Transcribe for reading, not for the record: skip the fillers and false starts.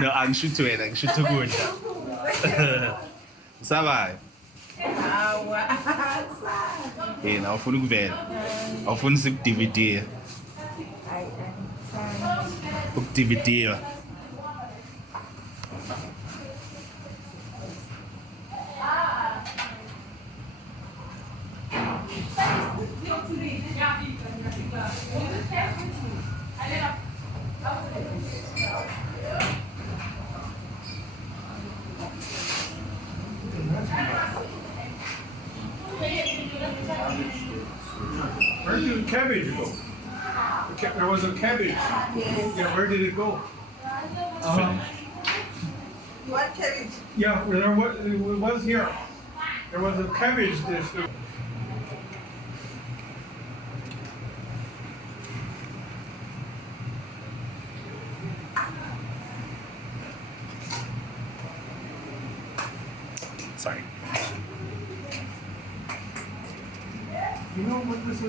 No, angishuthi wena ngishuthi ukudla. Usabayo? Yena awufuna ukuvela. Awufuna siku-DVD. Uku-DVD. Where did the cabbage go? There was a cabbage. Yeah, where did it go? What cabbage? Yeah, it was here. There was a cabbage dish. Sorry. You know what this is?